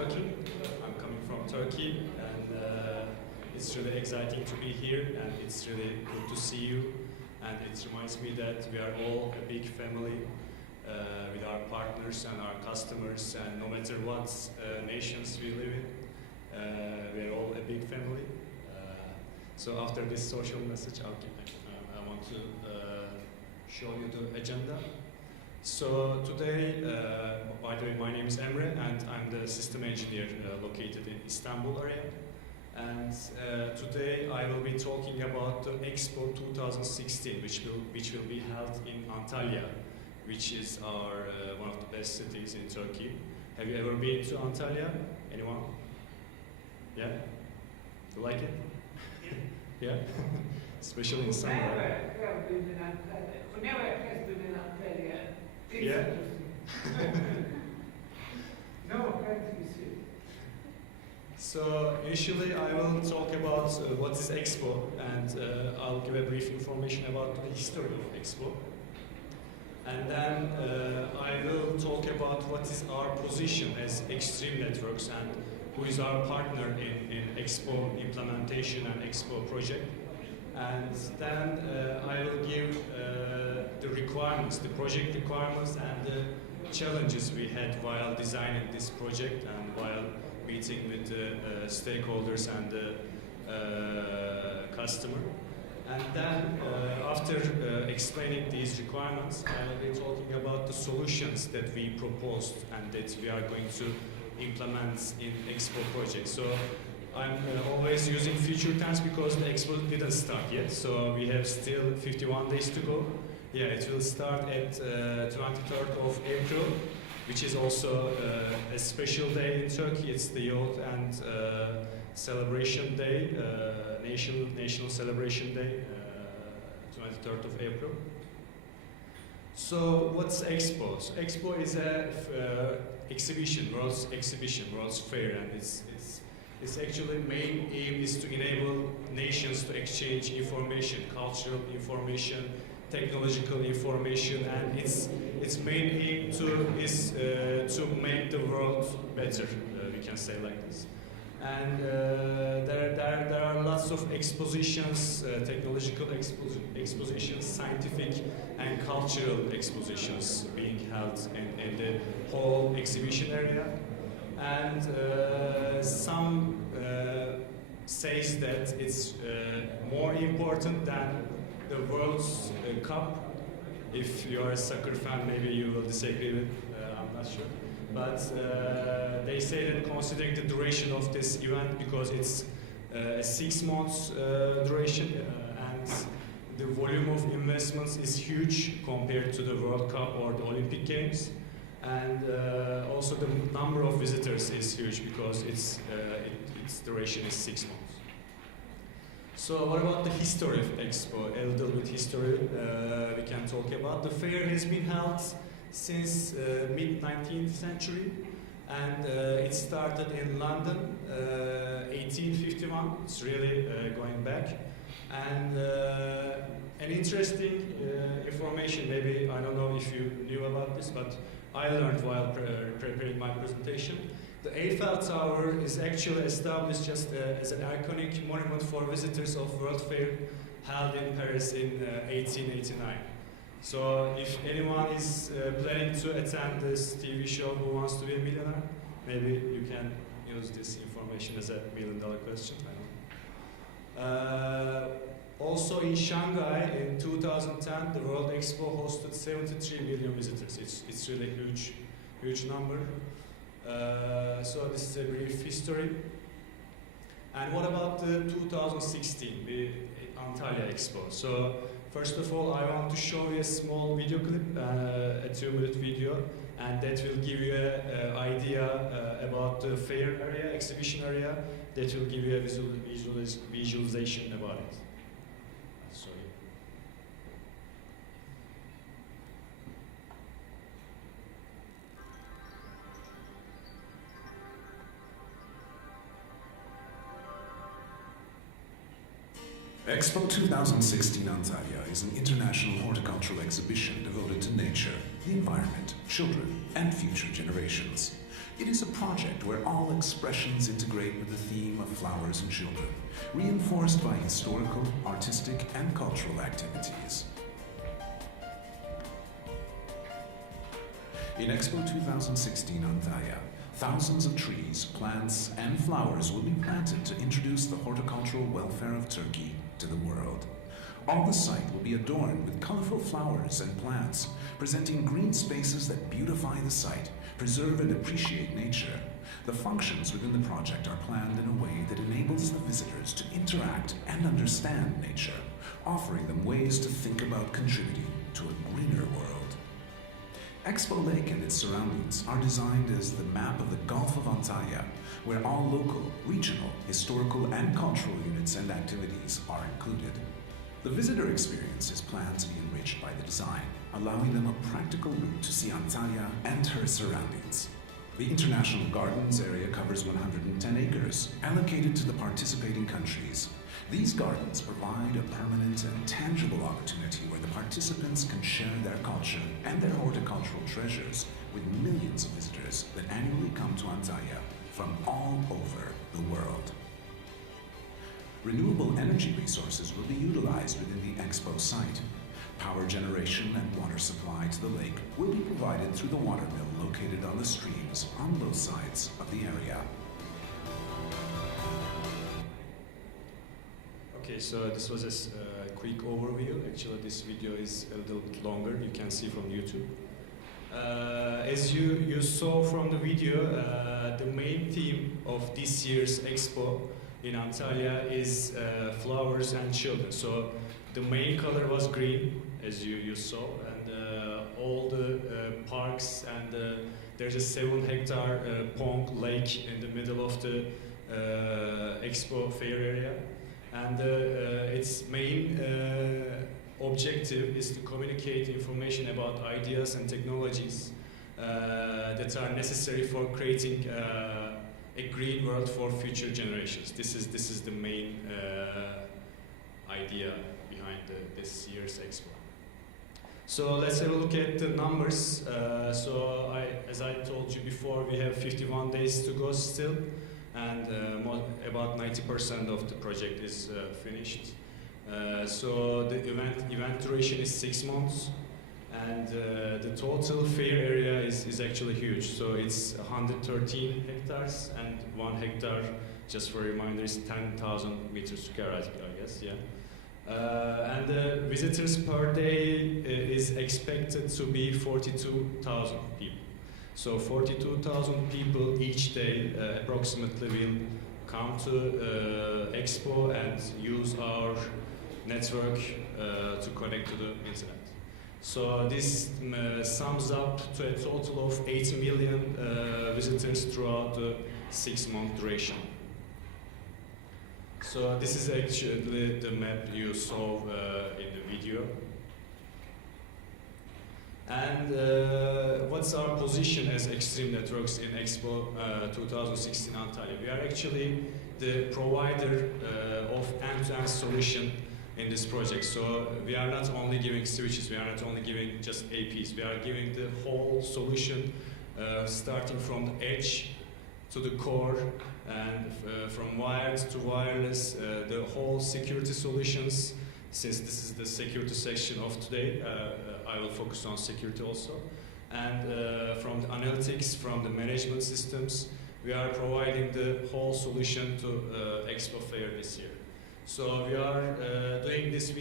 Turkey. I'm coming from Turkey, and it's really exciting to be here, and it's really good to see you. And it reminds me that we are all a big family with our partners and our customers, and no matter what nations we live in, we are all a big family. So after this social message, I want to show you the agenda. So today, by the way, my name is Emre, and I'm the system engineer located in Istanbul area. And today I will be talking about the Expo 2016, which will be held in Antalya, which is our one of the best cities in Turkey. Have you ever been to Antalya? Anyone? Yeah? You like it? Yeah? Especially in summer. Never have been in Antalya. Never has been in Antalya. Yeah? No, can't you see? So usually I will talk about what is Expo, and I'll give a brief information about the history of Expo. And then I will talk about what is our position as Extreme Networks and who is our partner in Expo implementation and Expo project. And then I will give the requirements, the project requirements and the challenges we had while designing this project and while meeting with the stakeholders and the customer. And then after explaining these requirements, I will be talking about the solutions that we proposed and that we are going to implement in Expo project. So I'm always using future tense because the Expo didn't start yet, so we have still 51 days to go. Yeah, it will start at 23rd of April, which is also a special day in Turkey. It's the Youth and Celebration Day, National Celebration Day, 23rd of April. So what's Expo? So Expo is a exhibition, world's fair, and it's actually main aim is to enable nations to exchange information, cultural information, technological information, and its main aim is to make the world better. We can say like this. And there are lots of expositions, technological expositions, scientific and cultural expositions being held in the whole exhibition area. And some says that it's more important than the World Cup. If you are a soccer fan, maybe you will disagree with, I'm not sure. But they say that considering the duration of this event, because it's a 6 months duration, and the volume of investments is huge compared to the World Cup or the Olympic Games, and also the number of visitors is huge because its duration is 6 months. So what about the history of Expo? A little bit history we can talk about. The fair has been held since mid-19th century, and it started in London 1851. It's really going back. And an interesting information, maybe, I don't know if you knew about this, but I learned while preparing my presentation. The Eiffel Tower is actually established just as an iconic monument for visitors of World Fair held in Paris in 1889. So if anyone is planning to attend this TV show Who Wants to Be a Millionaire, maybe you can use this information as a $1 million question. I don't know. Also in Shanghai in 2010, the World Expo hosted 73 million visitors. It's really a huge number. So this is a brief history. And what about the 2016, the Antalya Expo? So first of all, I want to show you a small video clip, a 2-minute video, and that will give you an idea about the fair area, exhibition area, that will give you a visualization about it. Sorry. Expo 2016 Antalya is an international horticultural exhibition devoted to nature, the environment, children, and future generations. It is a project where all expressions integrate with the theme of flowers and children, reinforced by historical, artistic, and cultural activities. In Expo 2016 Antalya, thousands of trees, plants, and flowers will be planted to introduce the horticultural welfare of Turkey to the world. All the site will be adorned with colorful flowers and plants, presenting green spaces that beautify the site, preserve and appreciate nature. The functions within the project are planned in a way that enables the visitors to interact and understand nature, offering them ways to think about contributing to a greener world. Expo Lake and its surroundings are designed as the map of the Gulf of Antalya, where all local, regional, historical, and cultural units and activities are included. The visitor experience is planned to be enriched by the design, allowing them a practical route to see Antalya and her surroundings. The International Gardens area covers 110 acres, allocated to the participating countries. These gardens provide a permanent and tangible opportunity where the participants can share their culture and their horticultural treasures with millions of visitors that annually come to Antalya from all over the world. Renewable energy resources will be utilized within the Expo site. Power generation and water supply to the lake will be provided through the water mill located on the streams on both sides of the area. Okay, so this was a quick overview. Actually, this video is a little bit longer. You can see from YouTube. As you saw from the video, the main theme of this year's Expo in Antalya is flowers and children. So the main color was green, as you saw, and all the parks and there's a 7-hectare pond lake in the middle of the Expo fair area. And its main objective is to communicate information about ideas and technologies that are necessary for creating a green world for future generations. This is the main idea behind this year's Expo. So let's have a look at the numbers. As I told you before, we have 51 days to go still. And about 90% of the project is finished. So the event duration is 6 months, and the total fair area is actually huge. So it's 113 hectares, and 1 hectare, just for a reminder, is 10,000 meters square, I guess, yeah. And the visitors per day is expected to be 42,000 people. So 42,000 people each day approximately will come to Expo and use our network to connect to the internet. So this sums up to a total of 8 million visitors throughout the 6-month duration. So this is actually the map you saw in the video. And what's our position as Extreme Networks in Expo 2016 Antalya? We are actually the provider of end-to-end solution in this project. So we are not only giving switches, we are not only giving just APs, we are giving the whole solution starting from the edge to the core, and from wired to wireless, the whole security solutions. Since this is the security section of today, I will focus on security also. And from the analytics, from the management systems, we are providing the whole solution to Expo Fair this year. So we are doing this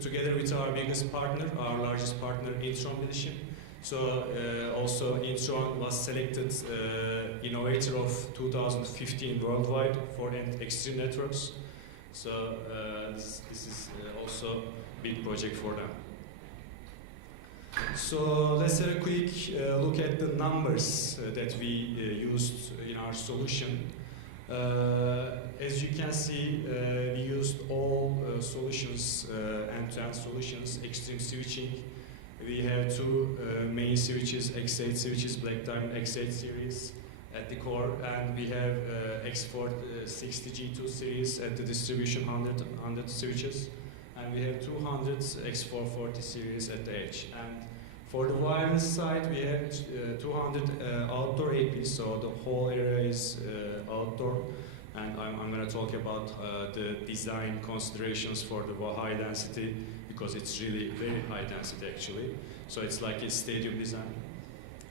together with our biggest partner, our largest partner, Intron Bilişim. So also Intron was selected Innovator of 2015 worldwide for Extreme Networks. So this is also a big project for them. So let's have a quick look at the numbers that we used in our solution. As you can see, we used all solutions, end-to-end solutions, extreme switching. We have two main switches, X8 switches, Black Diamond X8 series, at the core, and we have X4 60G2 series at the distribution 100 switches, and we have 200 X440 series at the edge. And for the wireless side, we have 200 outdoor APs, so the whole area is outdoor. And I'm going to talk about the design considerations for the high density, because it's really very high density actually. So it's like a stadium design.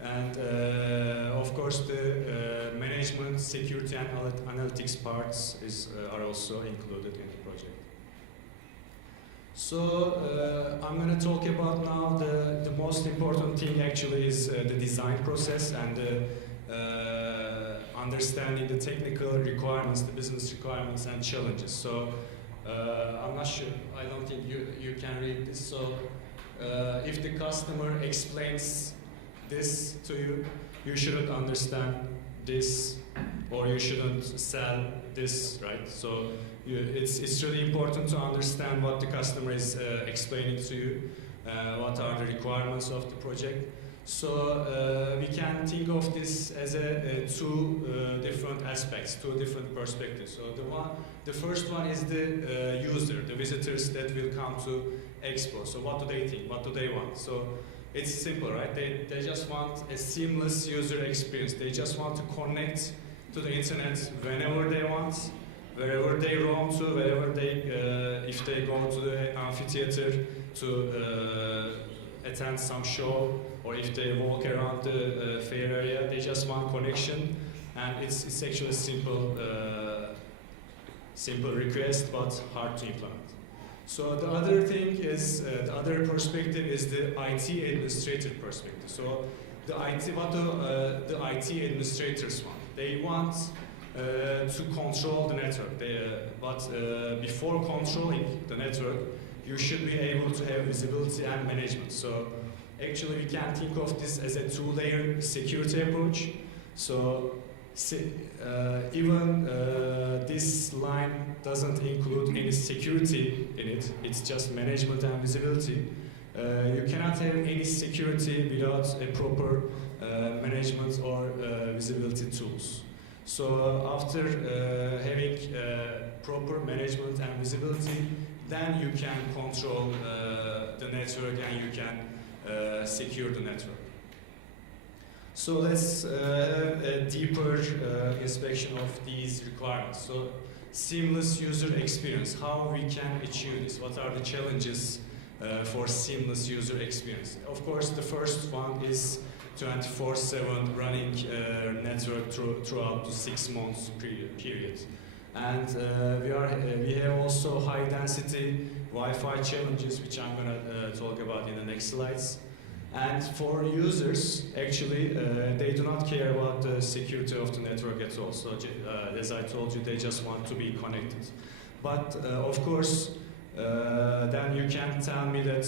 And of course the management, security and analytics parts are also included in the project. So I'm going to talk about now the most important thing actually is the design process and understanding the technical requirements, the business requirements and challenges. So I'm not sure, I don't think you can read this. So if the customer explains this to you, you shouldn't understand this, or you shouldn't sell this, right? So it's really important to understand what the customer is explaining to you, what are the requirements of the project. So we can think of this as two different aspects, two different perspectives. So the first one is the user, the visitors that will come to Expo. So what do they think? What do they want? So it's simple, right? They just want a seamless user experience. They just want to connect to the internet whenever they want, wherever they roam to, wherever if they go to the amphitheater to attend some show, or if they walk around the fair area, they just want connection, and it's actually a simple request, but hard to implement. So the other thing is, the other perspective is the IT administrator perspective. So what do the IT administrators want? They want to control the network. But before controlling the network, you should be able to have visibility and management. So actually we can think of this as a two-layer security approach. So even this line doesn't include any security in it, it's just management and visibility. You cannot have any security without a proper management or visibility tools. So after having proper management and visibility, then you can control the network and you can secure the network. So let's have a deeper inspection of these requirements. So seamless user experience, how we can achieve this, what are the challenges for seamless user experience. Of course, the first one is 24/7 running network throughout the 6 months period. And we have also high density Wi-Fi challenges, which I'm going to talk about in the next slides. And for users, actually, they do not care about the security of the network at all. So as I told you, they just want to be connected. But of course, then you can't tell me that,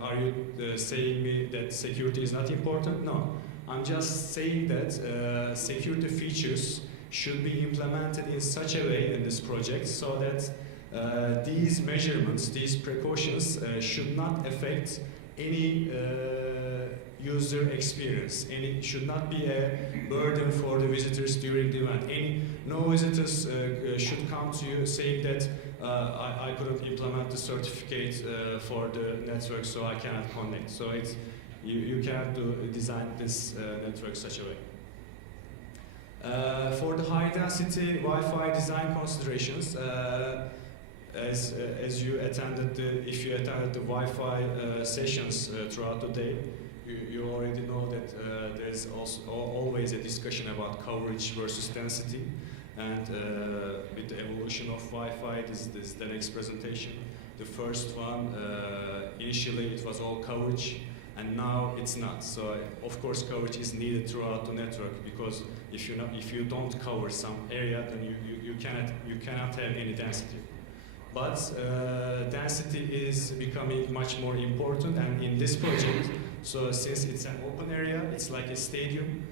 are you saying me that security is not important? No, I'm just saying that security features should be implemented in such a way in this project so that these measurements, these precautions should not affect any user experience. Should not be a burden for the visitors during the event. No visitors should come to you saying that I couldn't implement the certificate for the network, so I cannot connect. So you cannot design this network such a way. For the high density Wi-Fi design considerations, as you attended if you attended the Wi-Fi sessions throughout the day, you already know that there's also always a discussion about coverage versus density, and with the evolution of Wi-Fi, this is the next presentation. The first one, initially it was all coverage, and now it's not. So of course coverage is needed throughout the network, because if you don't cover some area, then you cannot have any density. But density is becoming much more important, and in this project, so since it's an open area, it's like a stadium,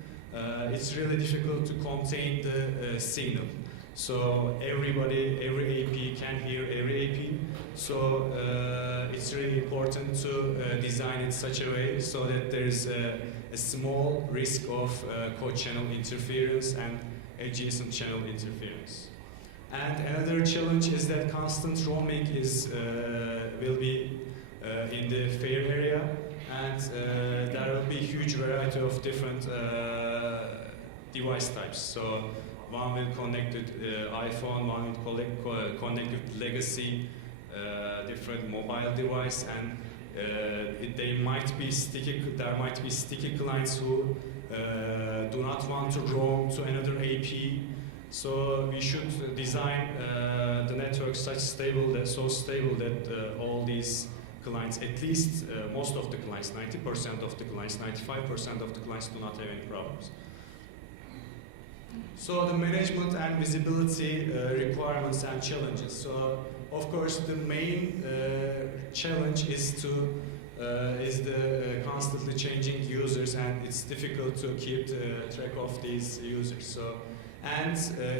it's really difficult to contain the signal. So every AP can hear every AP, so it's really important to design it such a way so that there is a a small risk of co-channel interference and adjacent channel interference. And another challenge is that constant roaming will be in the fair area, and there will be huge variety of different device types. So one will connect with iPhone, one will connect with legacy, different mobile device, and there might be sticky clients who do not want to roam to another AP. So we should design the network so stable that all these clients, at least most of the clients, 90% of the clients, 95% of the clients do not have any problems. So the management and visibility requirements and challenges. So of course the main challenge is the constantly changing users, and it's difficult to keep track of these users. So, and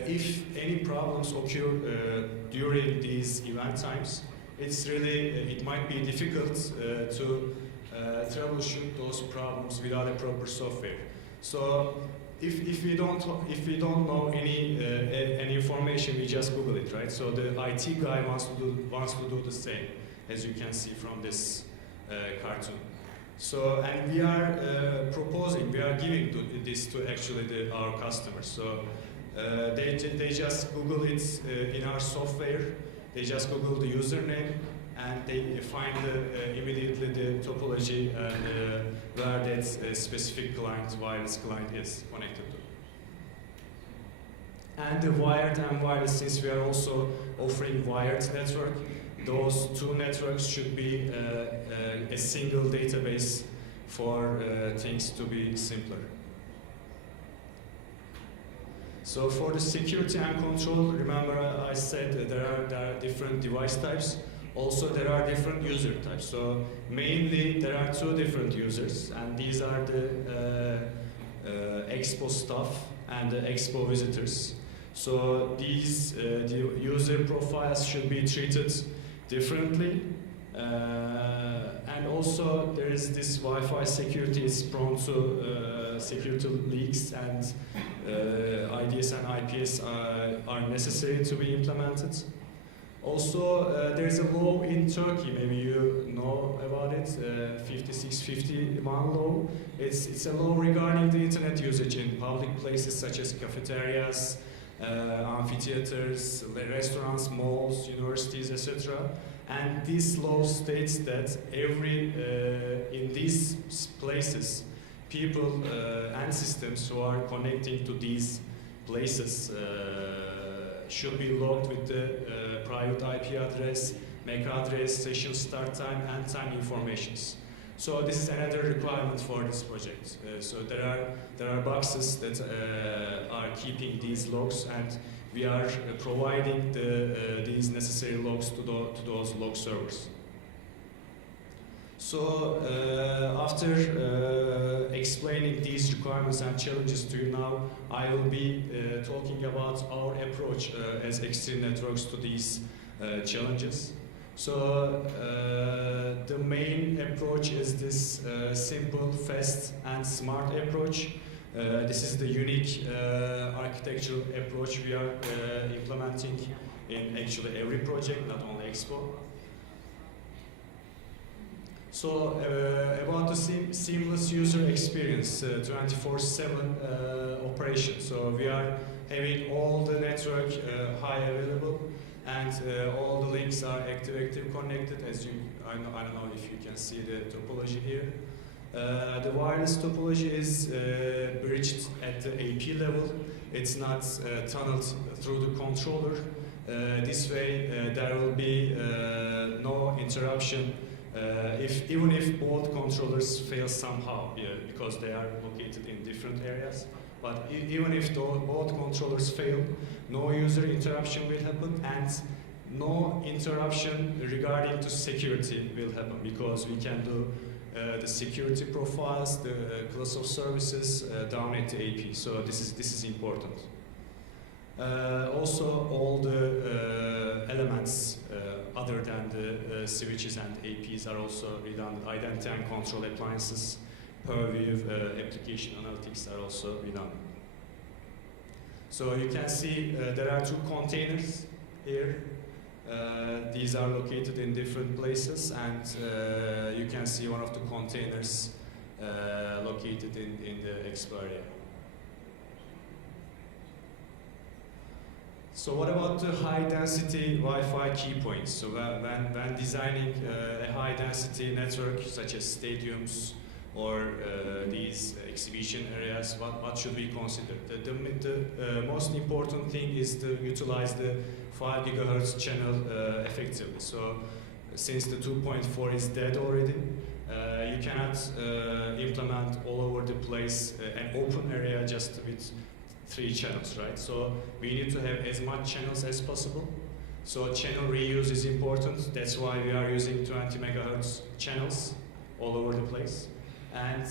if any problems occur during these event times, it might be difficult to troubleshoot those problems without a proper software. So if we don't know any information, we just Google it, right? So the IT guy wants to do the same, as you can see from this cartoon. So, and we are giving this to actually our customers. So they just Google it in our software. They just Google the username, and they find immediately the topology and where that specific wireless client is connected to. And the wired and wireless, since we are also offering wired network, those two networks should be a single database for things to be simpler. So for the security and control, remember I said there are different device types. Also there are different user types. So mainly there are two different users, and these are the Expo staff and the Expo visitors. So these the user profiles should be treated differently. And also there is this Wi-Fi security is prone to security leaks, and IDS and IPS are necessary to be implemented. Also, there is a law in Turkey, maybe you know about it, 5651 law. It's a law regarding the internet usage in public places such as cafeterias, amphitheaters, restaurants, malls, universities, etc. And this law states that in these places, people and systems who are connecting to these places should be logged with the private IP address, MAC address, session start time, and time informations. So this is another requirement for this project. So there are boxes that are keeping these logs, and we are providing these necessary logs to those log servers. So after explaining these requirements and challenges to you now, I will be talking about our approach as Extreme Networks to these challenges. So the main approach is this simple, fast, and smart approach. This is the unique architectural approach we are implementing in actually every project, not only Expo. So about the seamless user experience, 24/7 operation. So we are having all the network high available, and all the links are active connected. As I don't know if you can see the topology here. The wireless topology is bridged at the AP level. It's not tunneled through the controller. This way there will be no interruption even if both controllers fail somehow, because they are located in different areas. But even if both controllers fail, no user interruption will happen, and no interruption regarding to security will happen, because we can do the security profiles, the class of services down at the AP. So this is important. Also, all the elements other than the switches and APs are also redundant. Identity and control appliances, purview application analytics are also done. So you can see there are 2 containers here. These are located in different places, and you can see one of the containers located in the Expo area. So what about the high-density Wi-Fi key points? So when designing a high-density network, such as stadiums or these exhibition areas, what should we consider? The most important thing is to utilize the 5 gigahertz channel effectively. So since the 2.4 is dead already, you cannot implement all over the place an open area just with 3 channels, right? So we need to have as much channels as possible. So channel reuse is important. That's why we are using 20 megahertz channels all over the place. And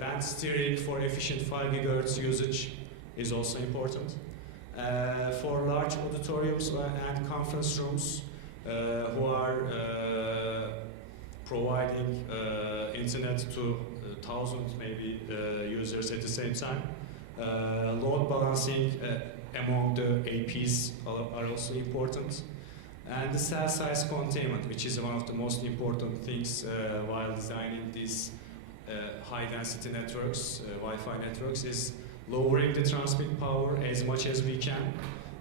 band steering for efficient 5 gigahertz usage is also important. For large auditoriums and conference rooms who are providing internet to thousands maybe users at the same time, load balancing among the APs are also important. And the cell size containment, which is one of the most important things while designing these high-density networks, Wi-Fi networks, is lowering the transmit power as much as we can,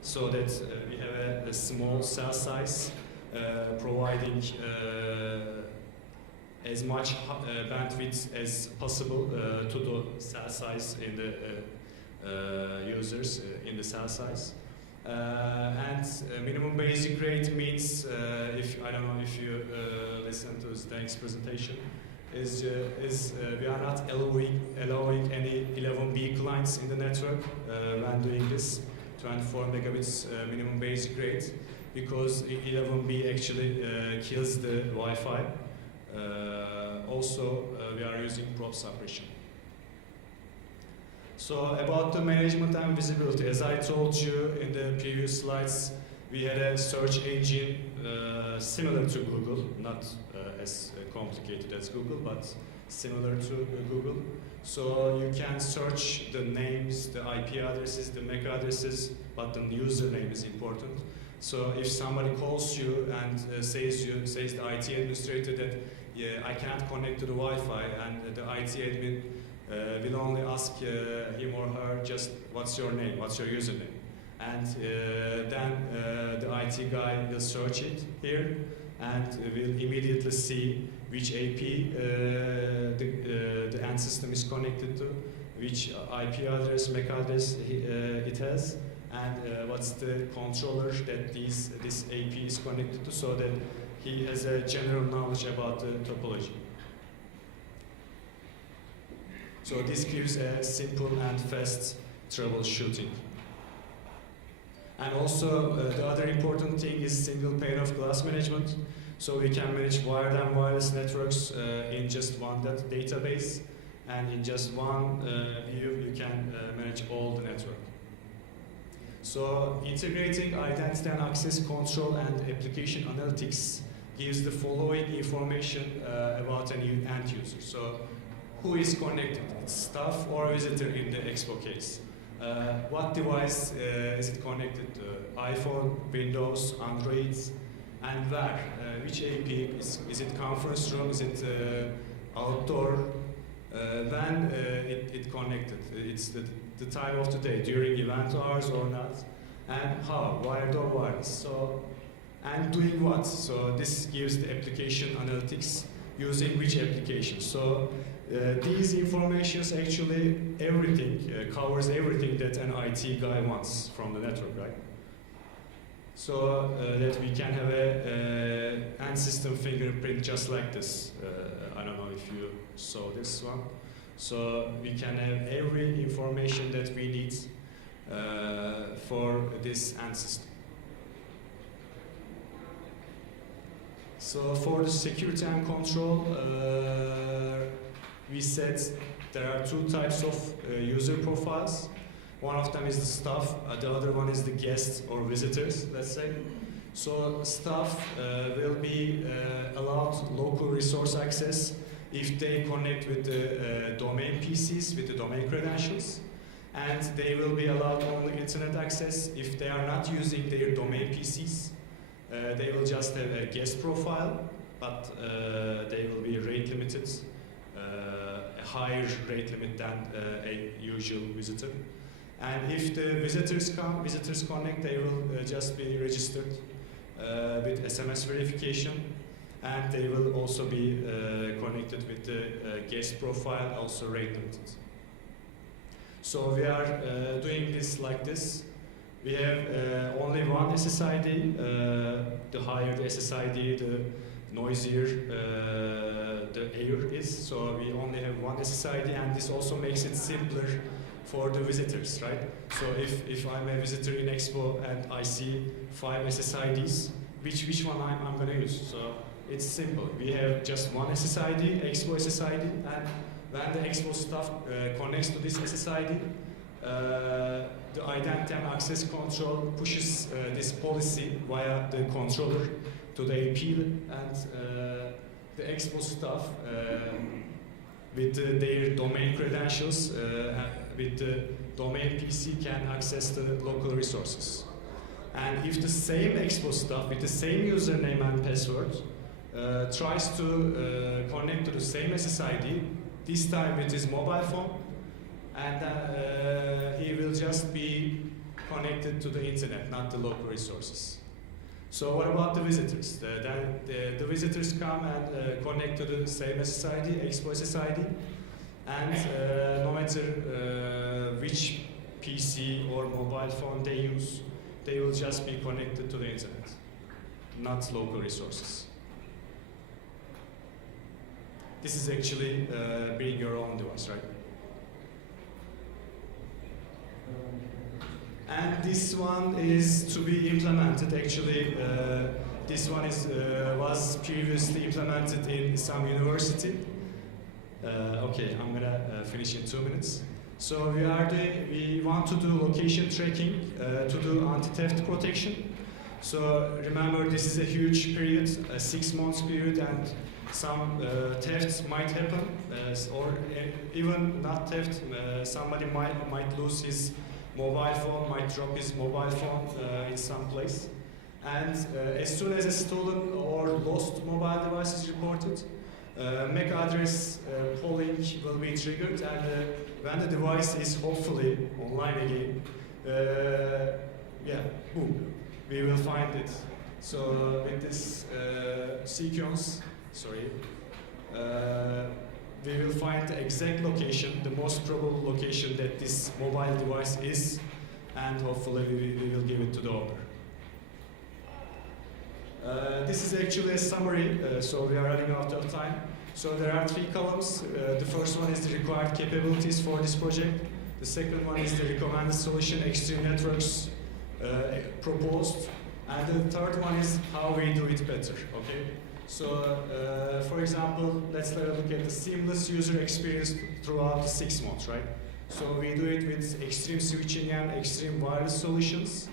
so that we have a small cell size, providing as much bandwidth as possible to the cell size in the users in the cell size. And minimum basic rate means, if I don't know if you listen to Zdenk's presentation, is we are not allowing any 11B clients in the network when doing this 24 megabits minimum basic rate, because 11B actually kills the Wi-Fi. Also, we are using prop suppression. So about the management and visibility, as I told you in the previous slides, we had a search engine similar to Google, not as complicated as Google, but similar to Google. So you can search the names, the IP addresses, the MAC addresses, but the username is important. So if somebody calls you and says the IT administrator that, yeah, I can't connect to the Wi-Fi, and the IT admin will only ask him or her just what's your name, what's your username, and then the IT guy will search it here and will immediately see which AP the end system is connected to, which IP address, MAC address it has, and what's the controller that this AP is connected to, so that he has a general knowledge about the topology. So this gives a simple and fast troubleshooting. And also the other important thing is single pane of glass management. So we can manage wired and wireless networks in just one database, and in just one view you can manage all the network. So integrating identity and access control and application analytics gives the following information about an end user. So who is connected? It's staff or visitor in the Expo case. What device is it connected to? iPhone, Windows, Android, and where? Which AP? Is it conference room? Is it outdoor? When it connected? It's the time of the day, during event hours or not? And how? Wired or wireless? So, and doing what? So this gives the application analytics using which application. So these informations actually covers everything that an IT guy wants from the network, right? So that we can have a end system fingerprint just like this. I don't know if you saw this one. So we can have every information that we need for this end system. So for the security and control, we said there are 2 types of user profiles. One of them is the staff, the other one is the guests or visitors, let's say. So staff will be allowed local resource access if they connect with the domain PCs, with the domain credentials, and they will be allowed only internet access. If they are not using their domain PCs, they will just have a guest profile, but they will be rate limited, a higher rate limit than a usual visitor. And if the visitors come, visitors connect, they will just be registered with SMS verification, and they will also be connected with the guest profile, also rate limited. So we are doing this like this. We have only one SSID. The higher the SSID, the noisier the air is. So we only have one SSID, and this also makes it simpler for the visitors, right? So if I'm a visitor in Expo and I see 5 SSIDs, which one I'm going to use? So it's simple. We have just one SSID, Expo SSID, and when the Expo staff connects to this SSID, the identity and access control pushes this policy via the controller to the AP, and the Expo staff with their domain credentials, with the domain PC can access the local resources. And if the same Expo staff with the same username and password tries to connect to the same SSID, this time with his mobile phone, and he will just be connected to the internet, not the local resources. So what about the visitors? The visitors come and connect to the same SSID, Expo SSID, and no matter which PC or mobile phone they use, they will just be connected to the internet, not local resources. This is actually bring your own device, right? And this one is to be implemented. Actually, this one was previously implemented in some university. Okay, I'm gonna finish in 2 minutes. So we want to do location tracking to do anti-theft protection. So remember, this is a huge period, a 6 months period, and some thefts might happen, or even not theft. Somebody might lose his mobile phone, might drop his mobile phone in some place. And as soon as a stolen or lost mobile device is reported, MAC address polling will be triggered, and when the device is hopefully online again, boom, we will find it. So with this sequence, we will find the exact location, the most probable location that this mobile device is, and hopefully we will give it to the owner. This is actually a summary, so we are running out of time. So there are 3 columns. The first one is the required capabilities for this project. The second one is the recommended solution, extreme networks proposed. And the third one is how we do it better, okay? So, for example, let's have a look at the seamless user experience throughout the 6 months, right? So we do it with extreme switching and extreme wireless solutions.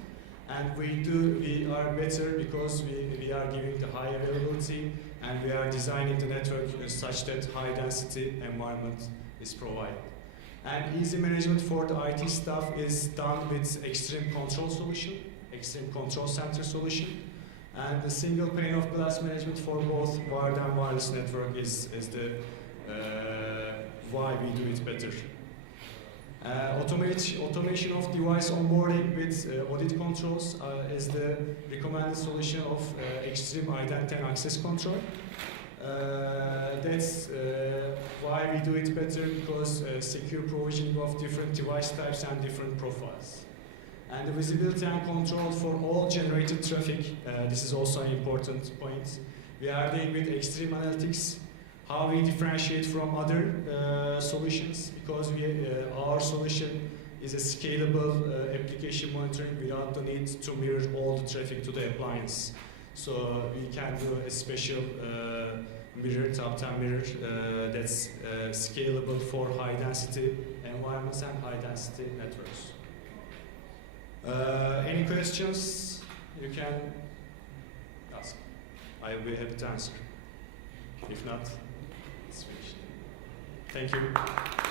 And we are better because we are giving the high availability, and we are designing the network such that high density environment is provided. And easy management for the IT staff is done with extreme control solution, extreme control center solution. And the single pane of glass management for both wired and wireless network is the why we do it better. Automation of device onboarding with audit controls is the recommended solution of extreme identity and access control. That's why we do it better, because secure provisioning of different device types and different profiles. And the visibility and control for all generated traffic, this is also an important point. We are dealing with extreme analytics, how we differentiate from other solutions, because our solution is a scalable application monitoring without the need to mirror all the traffic to the appliance. So we can do a special mirror, top-down mirror, that's scalable for high-density environments and high-density networks. Any questions you can ask? I will be happy to answer. If not, it's finished. Thank you.